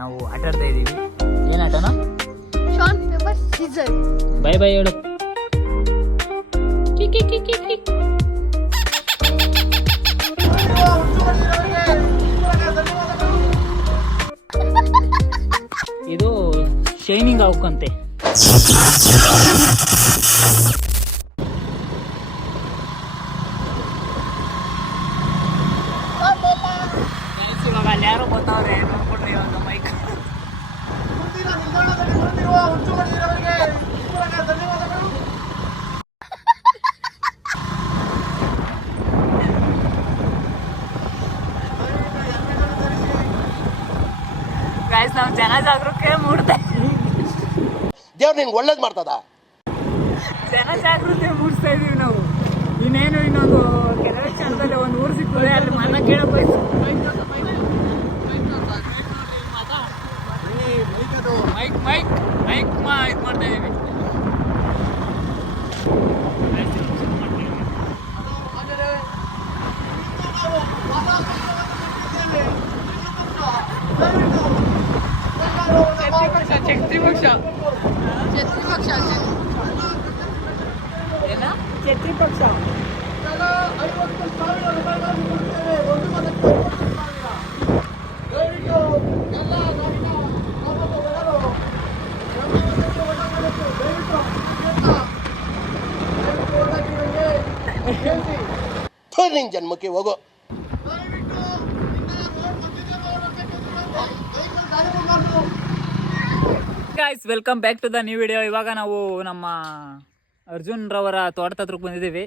ನಾವು ಆಟ ಆಡ್ತಾ ಇದೀವಿ. ಏನ್ ಆಟನ? ಶಾನ್ ಪೇಪರ್ ಸೀಸರ್. ಬೈ ಬೈ ಹೇಳು. ಇದು ಶೈನಿಂಗ್ ಅವಕ್ಕಂತೆ. ಇವಾಗ ಅಲ್ಲಿ ಯಾರೋ ಗೊತ್ತವ್ರೆ, ನೋಡ್ಕೊಡ್ರಿ ಇವಾಗ ಮೈಕ್. ಗೈಸ್ ನಾವು ಜನ ಜಾಗೃತಿ ಮೂಡ್ತಾ ದೇವ್ರು ನಿನ್ಗೆ ಒಳ್ಳೇದು ಮಾಡ್ತದ. ಜನ ಜಾಗೃತಿ ಮೂಡಿಸ್ತಾ ಇದೀವಿ ನಾವು. ಇನ್ನೇನು ಇನ್ನೊಂದು ಕೆಲವೇ ಕ್ಷಣದಲ್ಲಿ ಒಂದು ಊರು ಸಿಗ್ತದೆ, ಅಲ್ಲಿ ಮನ ಕೇಳಕ್ ಹೋಯ್ತು. ಮೈಕ್ ಮೈಕ್ ಮೈಕ್ ಇದು ಮಾಡ್ತಾ ಇದೀವಿ. ಛತ್ರಿ ಪಕ್ಷ ಏನ ಛತ್ರಿ ಪಕ್ಷ. ನಿನ್ ಜನ್ಮಕ್ಕೆ ಹೋಗೋ. Guys welcome back to the new video. ಇವಾಗ ನಾವು ನಮ್ಮ ಅರ್ಜುನ್ ರವರ ತೋಟದ ಹತ್ರಕ್ಕೆ ಬಂದಿದ್ದೀವಿ.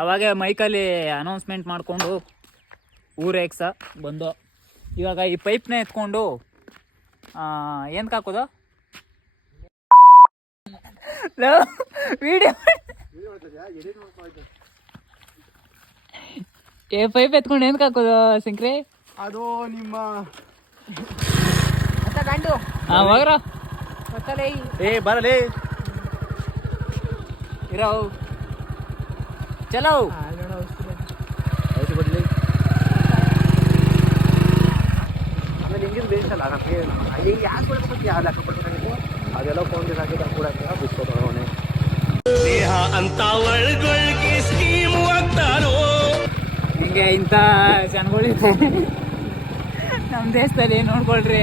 ಅವಾಗೆ ಮೈಕಲ್ಲಿ ಅನೌನ್ಸ್ಮೆಂಟ್ ಮಾಡಿಕೊಂಡು ಊರೇಕ್ಸ ಬಂದು ಇವಾಗ ಈ ಪೈಪ್ನ ಎತ್ಕೊಂಡು ಏನು ಹಾಕೋದು ವಿಡಿಯೋ ಪೈಪ್ ಎತ್ಕೊಂಡು ಏನು ಹಾಕೋದು ಸಿಂಕ್ರಿ? ಅದು ನಿಮ್ಮ ಗಂಡು ಹೋಗ್ರ ಏ ಬರಲೇ ಇರೋ ಚಲೋ. ಬರಲಿ ಆಮೇಲೆ ಹಿಂಗಿನ ಬೇಯಿಸಲ್ಲ ನಮಗೆ ಯಾಕೆ ಅದೆಲ್ಲ ಫೋನ್ ಹಾಕಿದ ಕೂಡ ಬಿಟ್ಕೊತಾನೆ ಅಂತ ಒಳಗೊಳಗೆ ಸ್ಕೀಮ್ ಆಗ್ತಾರೋ. ಹಿಂಗೆ ಇಂಥ ಜನಗಳಿದ್ದಾರೆ ನಮ್ಮ ದೇಶದಲ್ಲಿ. ನೋಡ್ಕೊಳ್ರಿ,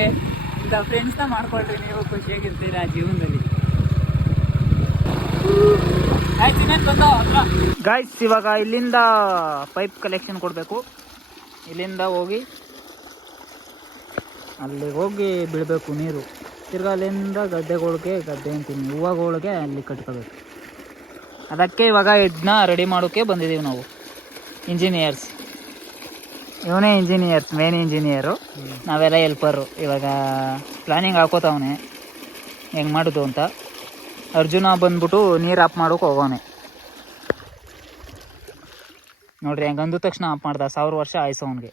ಇಂಥ ಫ್ರೆಂಡ್ಸ್ನ ಮಾಡ್ಕೊಳ್ರಿ, ನೀವು ಖುಷಿಯಾಗಿರ್ತೀರಾ ಜೀವನದಲ್ಲಿ. ಗಾಯ್ಸ್ ಇವಾಗ ಇಲ್ಲಿಂದ ಪೈಪ್ ಕಲೆಕ್ಷನ್ ಕೊಡಬೇಕು. ಇಲ್ಲಿಂದ ಹೋಗಿ ಅಲ್ಲಿ ಹೋಗಿ ಬಿಡಬೇಕು ನೀರು. ತಿರ್ಗಾ ಅಲ್ಲಿಂದ ಗದ್ದೆ ಅಂತೀನಿ ಹೂವುಗಳಿಗೆ ಅಲ್ಲಿ ಕಟ್ಕೋಬೇಕು. ಅದಕ್ಕೆ ಇವಾಗ ಇದನ್ನ ರೆಡಿ ಮಾಡೋಕ್ಕೆ ಬಂದಿದ್ದೀವಿ ನಾವು. ಇಂಜಿನಿಯರ್ಸ್, ಇವನೇ ಇಂಜಿನಿಯರ್ಸ್, ಮೇನ್ ಇಂಜಿನಿಯರು, ನಾವೆಲ್ಲ ಹೆಲ್ಪರು. ಇವಾಗ ಪ್ಲಾನಿಂಗ್ ಹಾಕೋತವನೆ ಹೆಂಗೆ ಮಾಡೋದು ಅಂತ. ಅರ್ಜುನ ಬಂದ್ಬಿಟ್ಟು ನೀರು ಆಫ್ ಮಾಡೋಕೆ ಹೋಗೋನೆ. ನೋಡ್ರಿ ಹೆಂಗೆ ಅಂದ ತಕ್ಷಣ ಆಫ್ ಮಾಡ್ದ. 1000 ವರ್ಷ ಆಯ್ಸು ಅವನಿಗೆ.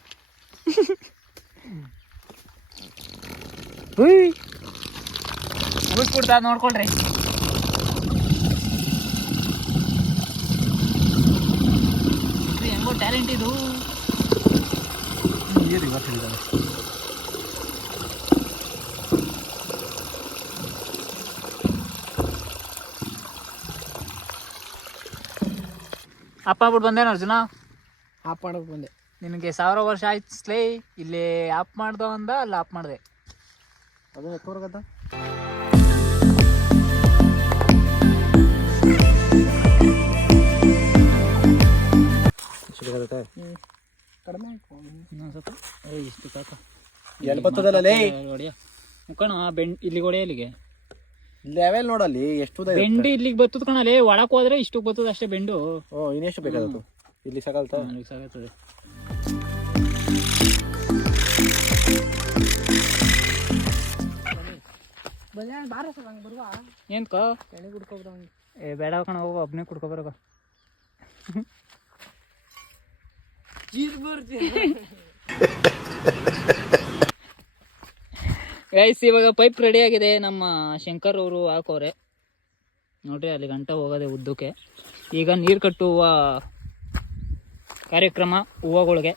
ಮುಗಿಸ್ಬಿಡ್ತಾ ನೋಡ್ಕೊಳ್ರಿ. ಹೆಂಗೋ ಟ್ಯಾಲೆಂಟ್ ಇದು. ಅಪ್ಪ ಬಿಟ್ಟು ಬಂದೇನು ಅರ್ಜುನ? ಆಫ್ ಮಾಡೋಕೆ ಬಂದೆ. ನಿನಗೆ 1000 ವರ್ಷ ಆಯ್ತು ಸ್ಲೇ. ಇಲ್ಲಿ ಆಫ್ ಮಾಡ್ದೋ ಅಂದ, ಅಲ್ಲಿ ಆಫ್ ಮಾಡಿದೆ. ಅದು ಎತ್ತೋರ್ಗದ ಕಡಿಮೆ ಇನ್ನೊಂದು ಸ್ವಲ್ಪ ಇಷ್ಟು ಸಾಕ. ಎಳ್ಬತ್ತದಲ್ಲೇ ಹೊಡಿಯ ಮುಖಣ ಇಲ್ಲಿಗೆ ಹೊಡೆಯ. ಇಲ್ಲಿಗೆ ಲೆವೆಲ್ ನೋಡಲ್ಲಿ ಎಷ್ಟು ಬೆಂಡು ಇಲ್ಲಿಗೆ ಬರ್ತದ ಕಣಲ್ಲಿ. ಒಳಕ್ಕೆ ಹೋದ್ರೆ ಇಷ್ಟು ಬರ್ತದ ಅಷ್ಟೇ ಬೆಂಡು. ಇನ್ನೆಷ್ಟು ಬೇಕಾದತ್ತು ಇಲ್ಲಿ ಸಾಕಲ್ತ ಸಾಗುತ್ತದೆ. ಏನ್ಕ ಏ ಬೇಡ ಕಣ, ಹೋಗು ಒಬ್ಬನೇ ಕುಡ್ಕೊಬರೋಗ. ಗೈಸ್ ಇವಾಗ ಪೈಪ್ ರೆಡಿ ಆಗಿದೆ. ನಮ್ಮ ಶಂಕರ್ ಅವರು ಹಾಕೋರೆ ನೋಡ್ರಿ, ಅಲ್ಲಿ ಗಂಟ ಹೋಗೋದೆ ಉದ್ದಕ್ಕೆ. ಈಗ ನೀರು ಕಟ್ಟುವ ಕಾರ್ಯಕ್ರಮ ಹೂವುಗಳಿಗೆ.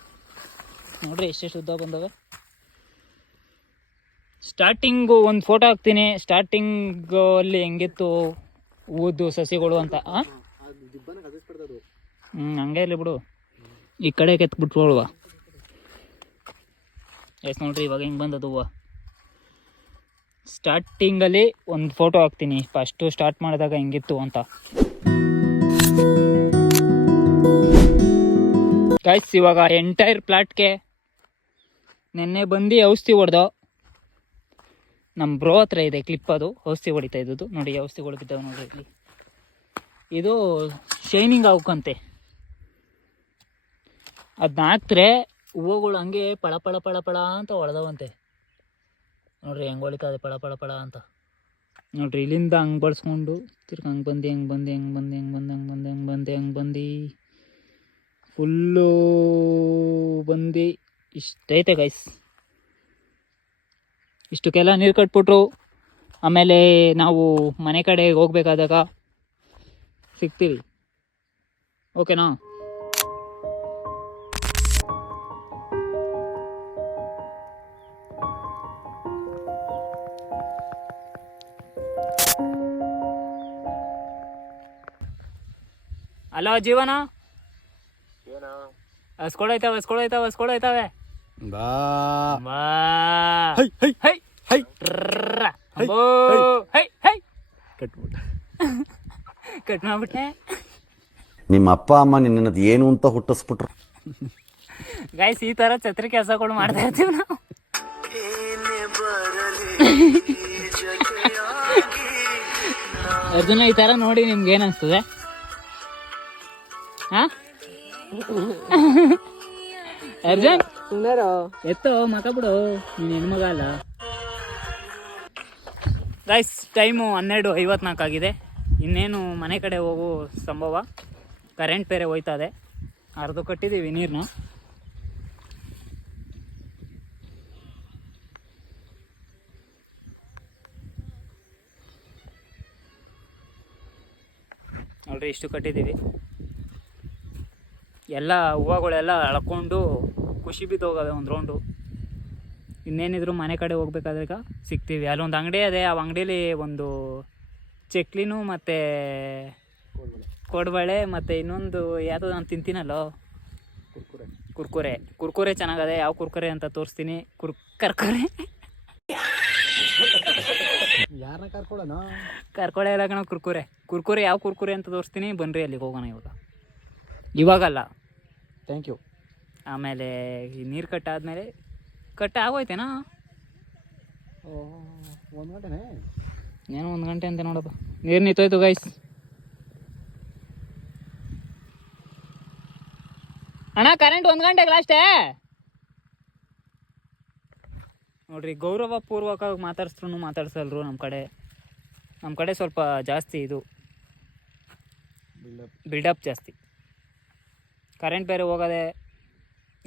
ನೋಡ್ರಿ ಎಷ್ಟೆಷ್ಟು ಉದ್ದ ಬಂದವೆ. ಸ್ಟಾರ್ಟಿಂಗು ಒಂದು ಫೋಟೋ ಹಾಕ್ತೀನಿ. ಸ್ಟಾರ್ಟಿಂಗ್ ಅಲ್ಲಿ ಹೆಂಗಿತ್ತು ಹೂದು ಸಸಿಗಳು ಅಂತ. ಹಂಗೆ ಇರಲಿ ಬಿಡು, ಈ ಕಡೆ ಕೆತ್ಬಿಟ್ಕೊಳುವ. ಎಸ್ ನೋಡ್ರಿ ಇವಾಗ ಹಿಂಗೆ ಬಂದದು ಹೂವು. ಸ್ಟಾರ್ಟಿಂಗಲ್ಲಿ ಒಂದು ಫೋಟೋ ಹಾಕ್ತೀನಿ, ಫಸ್ಟು ಸ್ಟಾರ್ಟ್ ಮಾಡಿದಾಗ ಹೆಂಗಿತ್ತು ಅಂತ. ಗೈಸ್ ಇವಾಗ ಎಂಟೈರ್ ಪ್ಲಾಟ್ಗೆ ನೆನ್ನೆ ಬಂದು ಔಷಧಿ ಹೊಡೆದು, ನಮ್ಮ ಬ್ರೋ ಹತ್ರ ಇದೆ ಕ್ಲಿಪ್, ಅದು ಔಷಧಿ ಹೊಡಿತಾ ಇದ್ದದ್ದು ನೋಡಿ. ಔಷಧಿಗಳು ಬಿದ್ದಾವೆ ನೋಡಿ ಇಲ್ಲಿ. ಇದು ಶೈನಿಂಗ್ ಆಗ್ಕಂತೆ, ಅದನ್ನ ಹಾಕ್ತಾರೆ ಹೂವುಗಳು ಹಂಗೆ ಪಳ ಪಳ ಪಳ ಪಳ ಅಂತ ಹೊಡೆದವಂತೆ ನೋಡ್ರಿ. ಹೆಂಗೆ ಹೊಳಿತದೆ ಪಳ ಪಳ ಪಳ ಅಂತ ನೋಡ್ರಿ. ಇಲ್ಲಿಂದ ಹಂಗೆ ಬಳಸ್ಕೊಂಡು ತಿರ್ಗಿ ಹಂಗೆ ಬಂದು ಹೆಂಗೆ ಬಂದು ಹೆಂಗೆ ಬಂದು ಹೆಂಗೆ ಬಂದು ಹೆಂಗೆ ಬಂದು ಹೆಂಗೆ ಬಂದು ಹೆಂಗೆ ಬಂದು ಫುಲ್ಲು ಬಂದು ಇಷ್ಟೈತೆ ಗೈಸ್. ಇಷ್ಟಕ್ಕೆಲ್ಲ ನೀರು ಕಟ್ಬಿಟ್ರು. ಆಮೇಲೆ ನಾವು ಮನೆ ಕಡೆ ಹೋಗ್ಬೇಕಾದಾಗ ಸಿಗ್ತೀವಿ, ಓಕೆನಾ? ಹಲೋ ಜೀವನ, ಹಸ್ಕೊಳೈತಾವೆ ಬಾ ಬಾ ಹೈ ಹೈ ಹೈ ಹೈ ಅಬ್ಬೋ, ಹೈ ಹೈ ಕಟ್ಬಿಟ್ಟ. ಕಟ್ ಮಾಡ್ಬಿಟ್ಟೆ. ನಿಮ್ಮ ಅಪ್ಪ ಅಮ್ಮ ನಿನ್ನದು ಏನು ಅಂತ ಹುಟ್ಟಿಸ್ಬಿಟ್ರು. ಗೈಸ್ ಈ ತರ ಛತ್ರಿ ಕೆಲಸಗಳು ಮಾಡ್ತಾ ಇರ್ತೀವಿ ನಾವು. ಅರ್ಜುನ ಈ ತರ ನೋಡಿ ನಿಮ್ಗೆ ಏನ್ ಅನ್ಸ್ತದೆ? ಅರ್ಜುನ್ ಎತ್ತೋ ಮಕ ಬಿಡು, ನೀನ್ ಹೆಣ್ಮಗ ಅಲ್ಲ. ಗೈಸ್ ಟೈಮು 12:54 ಆಗಿದೆ. ಇನ್ನೇನು ಮನೆ ಕಡೆ ಹೋಗೋ ಸಂಭವ. ಕರೆಂಟ್ ಬೇರೆ ಹೋಯ್ತಾ ಇದೆ. ಅರ್ಧ ಕಟ್ಟಿದ್ದೀವಿ ನೀರನ್ನ. ನೋಡ್ರಿ ಇಷ್ಟು ಕಟ್ಟಿದ್ದೀವಿ. ಎಲ್ಲ ಹೂವುಗಳೆಲ್ಲ ಅಳ್ಕೊಂಡು ಖುಷಿ ಬಿದ್ದೋಗವೆ ಒಂದು ರೌಂಡು. ಇನ್ನೇನಿದ್ರು ಮನೆ ಕಡೆ ಹೋಗ್ಬೇಕಾದ್ರೆ ಈಗ ಸಿಗ್ತೀವಿ. ಅಲ್ಲೊಂದು ಅಂಗಡಿ ಇದೆ, ಆ ಅಂಗಡೀಲಿ ಒಂದು ಚಕ್ಲಿನೂ ಮತ್ತು ಕೋಡ್ಬಳೆ ಮತ್ತು ಇನ್ನೊಂದು ಯಾವುದೋ ನಾನು ತಿಂತೀನಲ್ಲೋ ಕುರ್ಕುರೆ ಚೆನ್ನಾಗದೆ. ಯಾವ ಕುರ್ಕುರೆ ಅಂತ ತೋರಿಸ್ತೀನಿ. ಕರ್ಕುರೆ ಯಾರನ್ನ ಕರ್ಕೊಳ್ಳೋಣ? ಕರ್ಕೊಳ್ಳೆ ಇಲ್ಲ ಕಣ, ಕುರ್ಕುರೆ ಯಾವ ಕುರ್ಕುರೆ ಅಂತ ತೋರಿಸ್ತೀನಿ. ಬನ್ನಿರಿ ಅಲ್ಲಿಗೆ ಹೋಗೋಣ. ಇವಾಗಲ್ಲ, ಥ್ಯಾಂಕ್ ಯು. ಆಮೇಲೆ ಈ ನೀರು ಕಟ್ಟಾದ್ಮೇಲೆ ಆಗೋಯ್ತೇನಾ? 1 ಗಂಟೆನೇ ಏನೋ 1 ಗಂಟೆ ಅಂತ ನೋಡಪ್ಪ. ನೀರು ನಿಂತೋಯ್ತು ಗೈಸ್. ಅಣ್ಣ ಕರೆಂಟ್ 1 ಗಂಟೆಗೆ ಲಾಸ್ಟೇ ನೋಡ್ರಿ. ಗೌರವ ಪೂರ್ವಕವಾಗಿ ಮಾತಾಡ್ಸಲ್ರು ನಮ್ಮ ಕಡೆ ಸ್ವಲ್ಪ ಜಾಸ್ತಿ ಇದು ಬಿಲ್ಡಪ್ ಜಾಸ್ತಿ. ಕರೆಂಟ್ ಬೇರೆ ಹೋಗೋದೆ.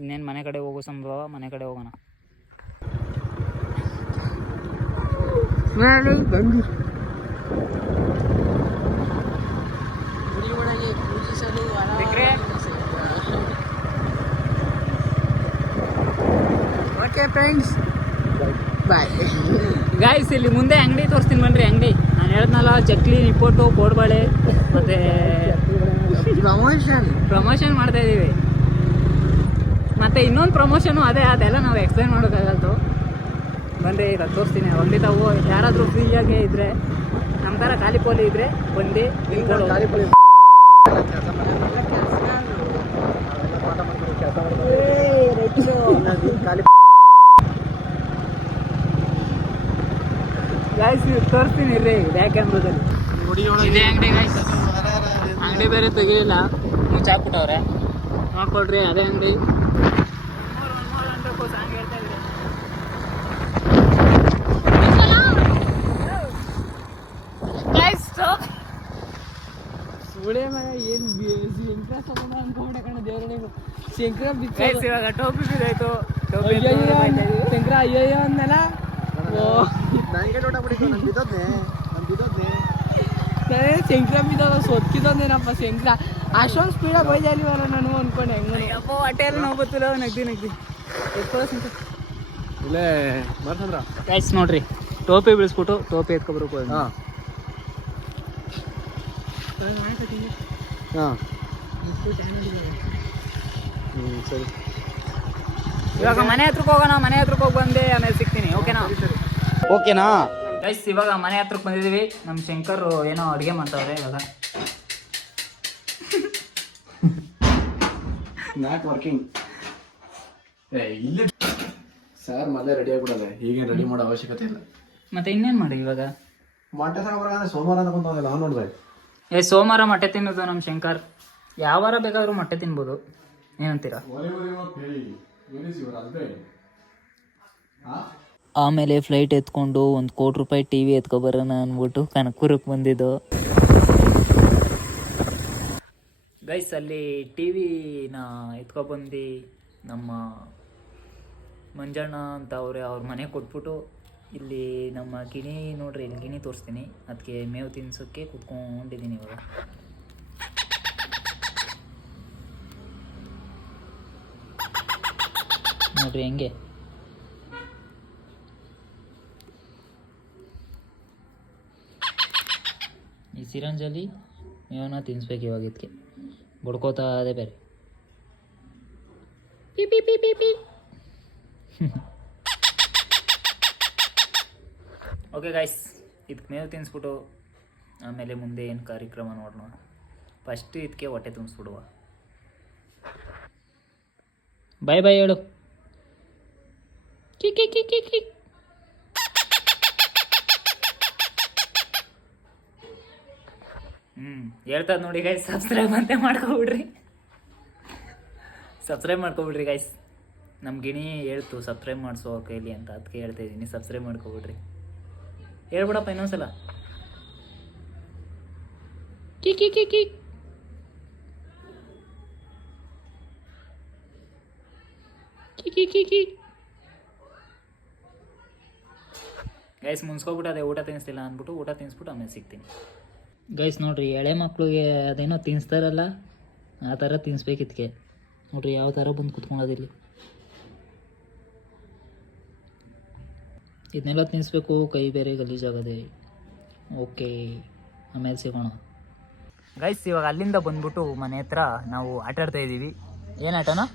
ಇನ್ನೇನು ಮನೆ ಕಡೆ ಹೋಗೋ ಸಂಭವ. ಮನೆ ಕಡೆ ಹೋಗೋಣ. ಓಕೆ ಫ್ರೆಂಡ್ಸ್, ಬಾಯ್. ಗಾಯ್ಸ್ ಇಲ್ಲಿ ಮುಂದೆ ಅಂಗಡಿ ತೋರಿಸ್ತೀನಿ ಬನ್ರಿ. ಅಂಗಡಿ ನಾನು ಹೇಳಿದ್ನಲ್ಲ, ಚಕ್ಲಿ, ನಿಪ್ಪಟ್ಟು, ಕೋಡ್ಬಳೆ ಮತ್ತು ಪ್ರಮೋಷನ್ ಮಾಡ್ತಾ ಇದ್ದೀವಿ. ಮತ್ತು ಇನ್ನೊಂದು ಪ್ರಮೋಷನು ಅದೇ. ಅದೆಲ್ಲ ನಾವು ಎಕ್ಸ್ಪ್ಲೈನ್ ಮಾಡೋಕ್ಕಾಗಲ್ತು. ಬಂದು ಈಗ ತೋರಿಸ್ತೀನಿ. ಅಂಗಡಿ ತಾವು ಯಾರಾದರೂ ಫ್ರೀಯಾಗಿ ಇದ್ದರೆ, ನಮ್ಮ ಥರ ಖಾಲಿ ಪೋಲಿ ಇದ್ದರೆ ಬಂದು ಗಾಯ್ಸ್ ತೋರಿಸ್ತೀನಿ ಇರ್ರಿ ಬ್ಯಾಕ್ ಕ್ಯಾಮ್ರಾದಲ್ಲಿ. ಇದೇ ಅಂಗಡಿ ಗಾಯ್ಸ್. ಅಂಗಡಿ ಬೇರೆ ತೆಗಿಲಿಲ್ಲ, ಮುಚ್ಚಾಕ್ಬಿಟ್ಟವ್ರೆ. ನೋಡ್ಕೊಳ್ರಿ, ಅದೇ ಅಂಗಡಿ. ಇವಾಗ ಟೋಪಿ ಬಿದ್ದಾಯ್ತು. ಶಂಕರ ಅಯ್ಯಯ್ಯೋ ಅಂದಲ್ಲ. ನನಗೆ ಡೌಟ್ ಆಗ್ಬಿಟ್ಟಿತ್ತು. ನಾನು ಬಿದ್ದೋದ್ನೆ ಶಂಕರ ಬಿದ್ದೋದ ಸೊತ್ಕಿದೋದೇನಪ್ಪ ಶಂಕರ. ಅಷ್ಟೊಂದು ಸ್ಪೀಡಾಗಿ ಹೋಯ್ದಾಲಿವಲ್ಲ ನಾನು ಅನ್ಕೊಂಡೆ. ಹೆಂಗ ಅಪ್ಪ ಹೊಟ್ಟೆಯಲ್ಲಿ ನೋವು ಗೊತ್ತಿಲ್ಲ. ನಗ್ದಿ ಇಲ್ಲೇ ಮಾಡ್ಸಂದ್ರ ಗೈಸ್ ನೋಡ್ರಿ ಟೋಪಿ ಬೀಳಿಸ್ಬಿಟ್ಟು ಟೋಪಿ ಎತ್ಕೊಬರ್ಬೇಕು. ಹಾಂ ಹಾಂ ಸರಿ. ಇವಾಗ ಮನೆ ಹತ್ರಕ್ಕೆ ಹೋಗೋಣ. ಮನೆ ಹತ್ರಕ್ಕೆ ಹೋಗಿ ಬಂದೆ ಆಮೇಲೆ ಸಿಗ್ತೀನಿ. ಓಕೆನಾ ಗೈಸ್? ಇವಾಗ ಮನೆ ಹತ್ರಕ್ಕೆ ಬಂದಿದ್ದೀವಿ. ನಮ್ಮ ಶಂಕರ್ ಏನೋ ಅಡುಗೆ ಮಾಡ್ತಾವ್ರೆ ಇವಾಗ. Not working. ಇಲ್ಲೇ ಸರ್ ಮೊದಲೇ ರೆಡಿ ಆಗ್ಬಿಡಲ್ಲ, ಈಗೇನು ರೆಡಿ ಮಾಡೋ ಅವಶ್ಯಕತೆ ಇಲ್ಲ. ಮತ್ತೆ ಇನ್ನೇನು ಮಾಡಿ ಇವಾಗ? ಮೊಟ್ಟೆ ತಗೊಬರ್ಗಾದ್ರೆ ಸೋಮವಾರ ಅಂತ ಕುಂತವಲ್ಲ ಅವ್ನು ನೋಡ್ದೆ. ಸೋಮವಾರ ಮೊಟ್ಟೆ ತಿನ್ನೋದು ನಮ್ಮ ಶಂಕರ್. ಯಾವ ವಾರ ಬೇಕಾದರೂ ಮೊಟ್ಟೆ ತಿನ್ಬೋದು. ಏನಂತೀರಾ? ಆಮೇಲೆ ಫ್ಲೈಟ್ ಎತ್ಕೊಂಡು 1 ಕೋಟಿ ರೂಪಾಯಿ ಟಿ ವಿ ಎತ್ಕೊಬರೋಣ ಅಂದ್ಬಿಟ್ಟು ಕನಕಪುರಕ್ಕೆ ಬಂದಿದ್ದು. ಗೈಸ್ ಅಲ್ಲಿ ಟಿ ವಿನ ಎತ್ಕೊಬಂದು ನಮ್ಮ ಮಂಜಣ್ಣ ಅಂತ ಅವ್ರ ಮನೆ ಕೊಟ್ಬಿಟ್ಟು ಇಲ್ಲಿ ನಮ್ಮ ಗಿಣಿ ನೋಡ್ರಿ, ಇಲ್ಲಿ ಗಿಣಿ ತೋರಿಸ್ತೀನಿ. ಅದಕ್ಕೆ ಮೇವು ತಿನ್ಸೋಕ್ಕೆ ಕುತ್ಕೊಂಡಿದ್ದೀನಿ ಇವಾಗ. ನೋಡ್ರಿ ಹೆಂಗೆ ಈ ಸಿರಂಜಲ್ಲಿ ಮೇವನ್ನ ತಿನ್ಸ್ಬೇಕು ಇವಾಗ. ಇದಕ್ಕೆ ಬಡ್ಕೋತಾ ಅದೇ ಬೇರೆ. P P P P P. Okay guys, ಇದಕ್ಕೆ ಮೇವು ತಿನ್ನಿಸ್ಬಿಟ್ಟು ಆಮೇಲೆ ಮುಂದೆ ಏನು ಕಾರ್ಯಕ್ರಮ ನೋಡೋಣ. ಫಸ್ಟ್ ಇದಕ್ಕೆ ಹೊಟ್ಟೆ ತುಂಬಿಸ್ಬಿಡುವ. ಬಾಯ್ ಬಾಯ್ ಹೇಳು. ಕಿ ಕಿ ಕಿ ಕಿ ಕಿ. ಹೇಳ್ತದ ನೋಡಿ ಗೈಸ್. ಸಬ್ಸ್ಕ್ರೈಬ್ ಅಂತ ಮಾಡ್ಕೊಬಿಡ್ರಿ. Subscribe ಮಾಡ್ಕೊಬಿಡ್ರಿ guys. ನಮ್ಮ ಗಿಣಿ ಹೇಳ್ತು ಸಬ್ಸ್ಕ್ರೈಬ್ ಮಾಡಿಸೋ ಕೈಲಿ ಅಂತ, ಅದಕ್ಕೆ ಹೇಳ್ತಾ ಇದ್ದೀನಿ. ಸಬ್ಸ್ಕ್ರೈಬ್ ಮಾಡ್ಕೊಬಿಡ್ರಿ. ಹೇಳ್ಬಿಡಪ್ಪ ಇನ್ನೊಂದ್ಸಲ. ಕಿ ಕಿ ಕಿ ಕಿ. ಕಿ ಕಿ ಕಿ ಕಿ. ಗೈಸ್ ಮುನ್ಸ್ಕೊಬಿಟ್ಟು ಅದೇ ಊಟ ತಿನ್ನಿಸ್ತಿಲ್ಲ ಅಂದ್ಬಿಟ್ಟು ಊಟ ತಿನ್ನಿಸ್ಬಿಟ್ಟು ಆಮೇಲೆ ಸಿಗ್ತೀನಿ. ಗೈಸ್ ನೋಡ್ರಿ, ಎಳೆ ಮಕ್ಳಿಗೆ ಅದೇನೋ ತಿನ್ನಿಸ್ತಾರಲ್ಲ ಆ ಥರ ತಿನ್ನಿಸ್ಬೇಕಿದ್ಕೆ. ನೋಡ್ರಿ ಯಾವ ಥರ ಬಂದು ಕುತ್ಕೊಳ್ಳೋದಿಲ್ಲಿ. ಇದನ್ನೆಲ್ಲ ತಿನ್ನಿಸ್ಬೇಕು. ಕೈ ಬೇರೆ ಗಲೀಜಾಗದೆ. ಓಕೆ, ಆಮೇಲೆ ಸಿಗೋಣ. ಗೈಸ್ ಇವಾಗ ಅಲ್ಲಿಂದ ಬಂದ್ಬಿಟ್ಟು ಮನೆ ಹತ್ರ ನಾವು ಆಟ ಆಡ್ತಾ ಇದ್ದೀವಿ. ಏನು ಆಟನಾ?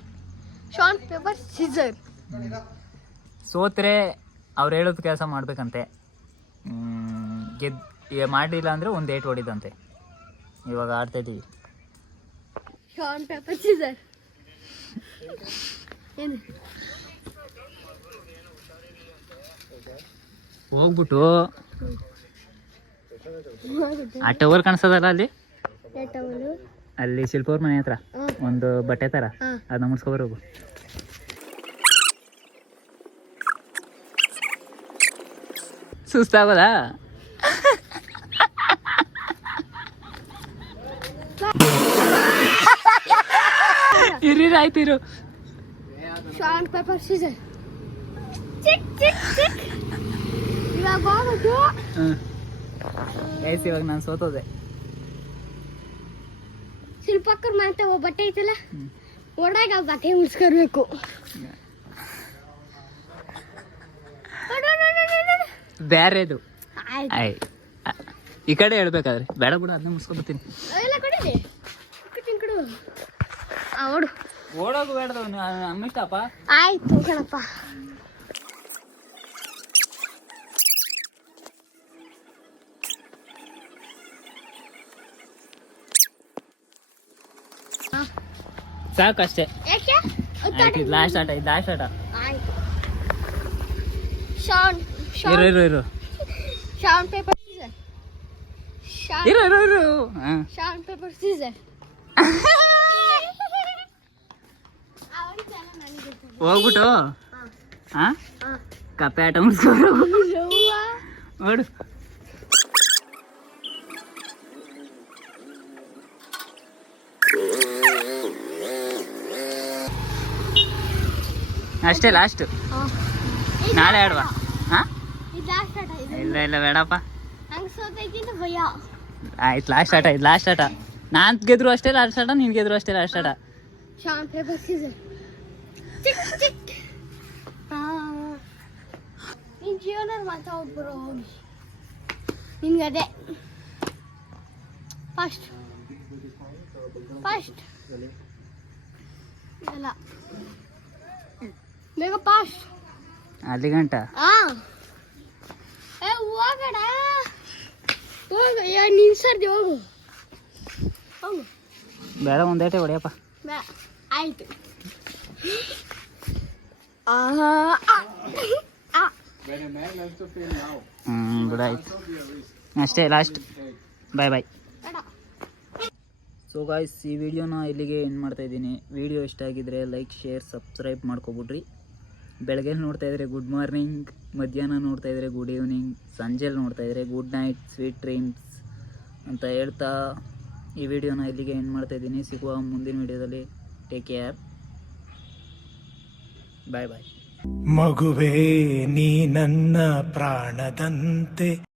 Short paper scissor. ಸೋತ್ರೆ ಅವ್ರು ಹೇಳೋದು ಕೆಲಸ ಮಾಡಬೇಕಂತೆ. ಮಾಡಲಿಲ್ಲ ಅಂದರೆ ಒಂದು ಏಟ್ ಹೊಡಿದಂತೆ. ಇವಾಗ ಆಡ್ತಾ ಇದ್ದೀವಿ. Short paper scissor. ಏನು ಹೋಗ್ಬಿಟ್ಟು ಆ ಟವರ್ ಕಾಣಿಸ್ತದಲ್ಲ ಅಲ್ಲಿ, ಅಲ್ಲಿ ಶಿಲ್ಪವ್ರ ಮನೆ ಹತ್ರ ಒಂದು ಬಟ್ಟೆ ಥರ, ಅದನ್ನ ಮುಡ್ಸ್ಕೊಬರೋಗು. ಸುಸ್ತಾಗಲ್ಲ? ಇರಿ ಆಯ್ತಿರು. Short paper scissor. ಚಿಕ್ ಚಿಕ್ ಚಿಕ್. ಇವಾಗ ಹೋಗ್ಬಿಟ್ಟು ಗೈಸ್ ಇವಾಗ ನಾನು ಸೋತೋದೆ. ಶಿಲ್ಪಕ್ಕರ ಮನೆ ಹತ್ರ ಬಟ್ಟೆ ಐತಲ್ಲ, ಒಳಗ ಆ ಬಟ್ಟೆ ಮುಡ್ಸ್ಕೊರ್ಬೇಕು. ಬೇರೆದು ಈ ಕಡೆ ಹೇಳ್ಬೇಕಾದ್ರೆ ಬೇಡ ಬಿಡ, ಅದನ್ನ ಮುಡ್ಸ್ಕೊಬತ್ತೀನಿ. ಅದೆಲ್ಲ ಕೊಡಿದೆ ಕೊಡು. ಓಡು. ಓಡೋಗು ಬೇಡದು, ಅಮ್ಮಿಷ್ಟಪ್ಪ. ಆಯ್ತು ಕಣಪ್ಪ. ಸಾಕಷ್ಟೇ. ಯಾಕೆ? ಆಯ್ತು, ಇದು ಲಾಸ್ಟ್ ಆಟ. ಇದು ಲಾಸ್ಟ್ ಆಟ. ಆಯ್ತು. ಶಾರ್ಟ್ ಇರು ಶಾರ್ಟ್ ಪೇಪರ್ ಸೀಸರ್. ಇರು ಶಾರ್ಟ್ ಪೇಪರ್ ಸೀಸರ್. ಹೋಗ್ಬಿಟ್ಟು ಕಪ್ಪೆ ಆಟ ಮುಗಿಸ್ಕೊಂಡು ನೋಡು. ಅಷ್ಟೇ ಲಾಸ್ಟ್. ನಾಳೆ ಆಡುವ. ಇಲ್ಲ ಬೇಡಪ್ಪ. ಆಯ್ತು ಲಾಸ್ಟ್ ಆಟ. ಇದು ಲಾಸ್ಟ್ ಆಟ. ನಾನ್ ಗೆದ್ರು ಅಷ್ಟೇ ಲಾಸ್ಟ್ ಆಟ, ನೀನ್ ಗೆದ್ರು ಅಷ್ಟೇ ಲಾಸ್ಟ್ ಆಟ. ಜೀವನ ಮಾತಾಡ್ಬಿರೋ ಹೋಗಿ ನಿನ್ಗೆ ಅದೇ ಫಸ್ಟ್ ಇಲ್ಲ ಬೇಗ ಫಾಸ್ಟ್ ಅಲ್ಲಿ ಗಂಟ ಹೋಗಡ ಹೋಗು ನೀನ್ ಸರ್ದಿ ಹೋಗು ಹೋಗು ಬೇಡ ಒಂದೇಟೆ ಹೊಡಿಯಪ್ಪ. ಆಯ್ತು ಬಿಡಾಯ್ತು ಅಷ್ಟೇ ಲಾಸ್ಟ್. ಬಾಯ್ ಬಾಯ್. ಸೊ ಗಾಯ್ಸ್, ಈ ವಿಡಿಯೋನ ಇಲ್ಲಿಗೆ ಎಂಡ್ ಮಾಡ್ತಾಯಿದ್ದೀನಿ. ವಿಡಿಯೋ ಇಷ್ಟ ಆಗಿದ್ರೆ ಲೈಕ್, ಶೇರ್, ಸಬ್ಸ್ಕ್ರೈಬ್ ಮಾಡ್ಕೊಬಿಡ್ರಿ. ಬೆಳಗ್ಗೆ ನೋಡ್ತಾಯಿದ್ರೆ ಗುಡ್ ಮಾರ್ನಿಂಗ್, ಮಧ್ಯಾಹ್ನ ನೋಡ್ತಾಯಿದ್ರೆ ಗುಡ್ ಈವ್ನಿಂಗ್, ಸಂಜೆಲಿ ನೋಡ್ತಾಯಿದ್ರೆ ಗುಡ್ ನೈಟ್, ಸ್ವೀಟ್ ಡ್ರೀಮ್ಸ್ ಅಂತ ಹೇಳ್ತಾ ಈ ವಿಡಿಯೋನ ಇಲ್ಲಿಗೆ ಎಂಡ್ ಮಾಡ್ತಾಯಿದ್ದೀನಿ. ಸಿಗುವ ಮುಂದಿನ ವಿಡಿಯೋದಲ್ಲಿ. Take care. ಬಾಯ್ ಬಾಯ್. ಮಗುವೇ ನೀ ನನ್ನ ಪ್ರಾಣದಂತೆ